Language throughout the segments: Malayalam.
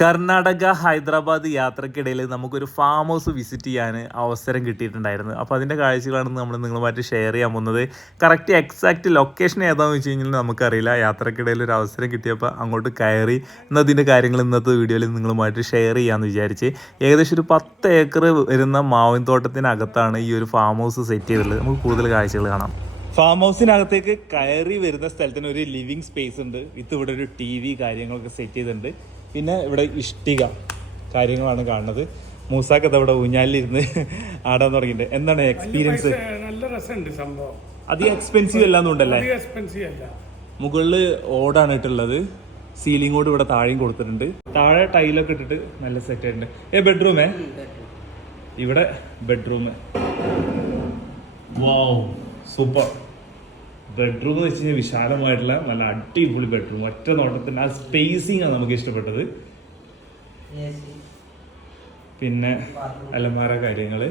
കർണാടക ഹൈദരാബാദ് യാത്രക്കിടയിൽ നമുക്കൊരു ഫാം ഹൗസ് വിസിറ്റ് ചെയ്യാൻ അവസരം കിട്ടിയിട്ടുണ്ടായിരുന്നു. അപ്പോൾ അതിൻ്റെ കാഴ്ചകളാണ് നമ്മൾ നിങ്ങളുമായിട്ട് ഷെയർ ചെയ്യാൻ പോകുന്നത്. കറക്റ്റ് എക്സാക്റ്റ് ലൊക്കേഷൻ ഏതാണെന്ന് വെച്ച് കഴിഞ്ഞാൽ നമുക്കറിയില്ല. യാത്രക്കിടയിൽ ഒരു അവസരം കിട്ടിയപ്പോൾ അങ്ങോട്ട് കയറി എന്നതിൻ്റെ കാര്യങ്ങൾ ഇന്നത്തെ വീഡിയോയിൽ നിങ്ങളുമായിട്ട് ഷെയർ ചെയ്യാമെന്ന് വിചാരിച്ച്. ഏകദേശം ഒരു 10 ഏക്കർ വരുന്ന മാവിൻ തോട്ടത്തിനകത്താണ് ഈ ഒരു ഫാം ഹൗസ് സെറ്റ് ചെയ്തിട്ടുള്ളത്. നമുക്ക് കൂടുതൽ കാഴ്ചകൾ കാണാം. ഫാം ഹൗസിനകത്തേക്ക് കയറി വരുന്ന സ്ഥലത്തിന് ഒരു ലിവിങ് സ്പേസ് ഉണ്ട്. ഇവിടെ ഒരു TV കാര്യങ്ങളൊക്കെ സെറ്റ് ചെയ്തിട്ടുണ്ട്. പിന്നെ ഇവിടെ ഇഷ്ടിക കാര്യങ്ങളാണ് കാണുന്നത്. മൂസാക്ക് അവിടെ ഊഞ്ഞാലിരുന്ന് ആടാൻ തുടങ്ങിയിട്ടുണ്ട്. എന്താണ് എക്സ്പീരിയൻസ്? നല്ല രസമുണ്ട് സംഭവം. അധികം എക്സ്പെൻസീവ് അല്ലാന്നുണ്ടല്ലേ? മുകളില് ഓടാണ് ഇട്ടുള്ളത്. സീലിംഗ് ഓട് ഇവിടെ താഴെയും കൊടുത്തിട്ടുണ്ട്. താഴെ ടൈലൊക്കെ ഇട്ടിട്ട് നല്ല സെറ്റ് ആയിട്ടുണ്ട്. ബെഡ്റൂമേ, ഇവിടെ ബെഡ്റൂം. വാവ്, സൂപ്പർ ബെഡ്റൂം എന്ന് വെച്ച് കഴിഞ്ഞാൽ വിശാലമായിട്ടുള്ള നല്ല അടിപൊളി ബെഡ്റൂം. ഒറ്റ നോട്ടത്തിന് ആ സ്പേസിങ് ആണ് നമുക്ക് ഇഷ്ടപ്പെട്ടത്. പിന്നെ അലമാര കാര്യങ്ങള്,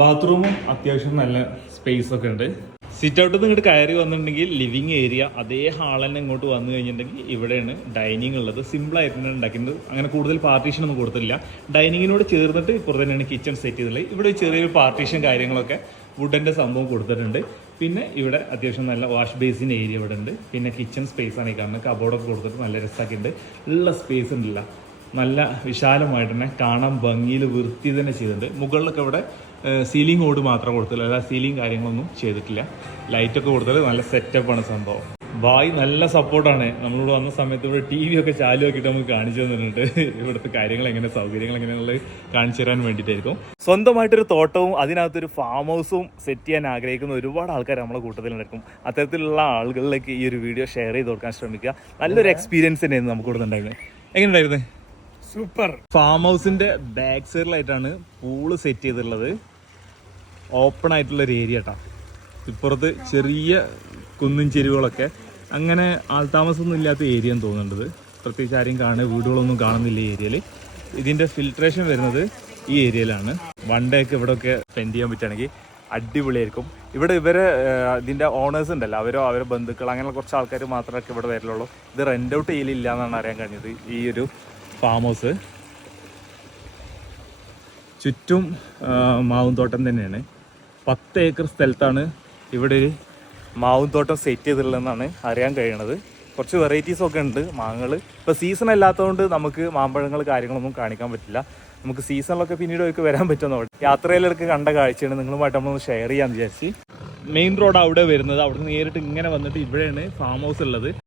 ബാത്റൂമും അത്യാവശ്യം നല്ല സ്പേസ് ഒക്കെ ഉണ്ട്. സിറ്റ് ഔട്ടിൽ നിന്ന് ഇങ്ങോട്ട് കയറി വന്നിട്ടുണ്ടെങ്കിൽ ലിവിങ് ഏരിയ, അതേ ഹാൾ തന്നെ ഇങ്ങോട്ട് വന്നു കഴിഞ്ഞിട്ടുണ്ടെങ്കിൽ ഇവിടെയാണ് ഡൈനിങ് ഉള്ളത്. സിമ്പിളായിട്ടാണ് ഉണ്ടാക്കുന്നത്. അങ്ങനെ കൂടുതൽ പാർട്ടീഷൻ ഒന്നും കൊടുത്തില്ല. ഡൈനിങ്ങിനോട് ചേർന്നിട്ട് ഇപ്പുറത്ത് തന്നെയാണ് കിച്ചൺ സെറ്റ് ചെയ്തിട്ടുള്ളത്. ഇവിടെ ചെറിയൊരു പാർട്ടീഷൻ കാര്യങ്ങളൊക്കെ വുഡൻ്റെ സംഭവം കൊടുത്തിട്ടുണ്ട്. പിന്നെ ഇവിടെ അത്യാവശ്യം നല്ല വാഷ് ബേസിൻ ഏരിയ ഇവിടെ ഉണ്ട്. പിന്നെ കിച്ചൺ സ്പേസ് ആണ് ഈ കാണുന്നത്. കബോർഡൊക്കെ കൊടുത്തിട്ട് നല്ല രസമാക്കിയിട്ടുണ്ട്. ഉള്ള സ്പേസ് ഉണ്ടല്ല, നല്ല വിശാലമായിട്ട് തന്നെ കാണാൻ ഭംഗിയിൽ വൃത്തി തന്നെ ചെയ്തിട്ടുണ്ട്. മുകളിലൊക്കെ ഇവിടെ സീലിംഗ് ഓട് മാത്രം കൊടുത്തില്ല, അല്ല സീലിംഗ് കാര്യങ്ങളൊന്നും ചെയ്തിട്ടില്ല. ലൈറ്റൊക്കെ കൊടുത്തിട്ട് നല്ല സെറ്റപ്പാണ് സംഭവം. ബായ് നല്ല സപ്പോർട്ടാണ്. നമ്മളിവിടെ വന്ന സമയത്ത് ഇവിടെ TV ഒക്കെ ചാലു ആക്കിയിട്ട് നമുക്ക് കാണിച്ചു തന്നിട്ടുണ്ട്. ഇവിടുത്തെ കാര്യങ്ങൾ എങ്ങനെ, സൗകര്യങ്ങൾ എങ്ങനെയുള്ളത് കാണിച്ചു തരാൻ വേണ്ടിയിട്ടായിരിക്കും. സ്വന്തമായിട്ടൊരു തോട്ടവും അതിനകത്തൊരു ഫാം ഹൗസും സെറ്റ് ചെയ്യാൻ ആഗ്രഹിക്കുന്ന ഒരുപാട് ആൾക്കാർ നമ്മളെ കൂട്ടത്തിലുണ്ടായിരിക്കും. അത്തരത്തിലുള്ള ആളുകളിലേക്ക് ഈ ഒരു വീഡിയോ ഷെയർ ചെയ്ത് കൊടുക്കാൻ ശ്രമിക്കുക. നല്ലൊരു എക്സ്പീരിയൻസ് തന്നെയായിരുന്നു നമുക്ക് ഇവിടെ ഉണ്ടായിരുന്നത്. എങ്ങനെയുണ്ടായിരുന്നു? സൂപ്പർ. ഫാം ഹൗസിന്റെ ബാക്ക് സൈഡിലായിട്ടാണ് പൂള് സെറ്റ് ചെയ്തിട്ടുള്ളത്. ഓപ്പൺ ആയിട്ടുള്ളൊരു ഏരിയ കേട്ടോ. ഇപ്പുറത്ത് ചെറിയ കുന്നും ചെരുവുകളൊക്കെ, അങ്ങനെ ആൾതാമസമൊന്നും ഇല്ലാത്ത ഏരിയ എന്ന് തോന്നുന്നുണ്ട്. പ്രത്യേകിച്ച് ആരെയും വീടുകളൊന്നും കാണുന്നില്ല ഈ ഏരിയയിൽ. ഇതിൻ്റെ ഫിൽട്രേഷൻ വരുന്നത് ഈ ഏരിയയിലാണ്. വൺ ഡേ ഒക്കെ ഇവിടെ ഒക്കെ സ്പെൻഡ് ചെയ്യാൻ പറ്റുകയാണെങ്കിൽ അടിപൊളിയായിരിക്കും. ഇവിടെ ഇതിൻ്റെ ഓണേഴ്സ് ഉണ്ടല്ലോ, അവരെ ബന്ധുക്കൾ, അങ്ങനെ കുറച്ച് ആൾക്കാർ മാത്രമൊക്കെ ഇവിടെ വരലുള്ളൂ. ഇത് റെൻ്റ് ഔട്ട് ചെയ്യലില്ല എന്നാണ് അറിയാൻ കഴിഞ്ഞത്. ഈ ഒരു ഫാം ഹൗസ് ചുറ്റും മാവും തോട്ടം തന്നെയാണ്. 10 ഏക്കർ സ്ഥലത്താണ് ഇവിടെ ഒരു മാവും തോട്ടം സെറ്റ് ചെയ്തിട്ടുള്ളതെന്നാണ് അറിയാൻ കഴിയണത്. കുറച്ച് വെറൈറ്റീസൊക്കെ ഉണ്ട് മാങ്ങകൾ. ഇപ്പോൾ സീസൺ അല്ലാത്തതുകൊണ്ട് നമുക്ക് മാമ്പഴങ്ങൾ കാര്യങ്ങളൊന്നും കാണിക്കാൻ പറ്റില്ല. നമുക്ക് സീസണിലൊക്കെ പിന്നീട് ഒക്കെ വരാൻ പറ്റുമെന്നോ. യാത്രയിലൊക്കെ കണ്ട കാഴ്ചയാണ് നിങ്ങളുമായിട്ട് നമ്മളൊന്ന് ഷെയർ ചെയ്യാമെന്ന് വിചാരിച്ച്. മെയിൻ റോഡ് അവിടെ വരുന്നത്. അവിടെ നിന്ന് നേരിട്ട് ഇങ്ങനെ വന്നിട്ട് ഇവിടെയാണ് ഫാം ഹൗസ് ഉള്ളത്.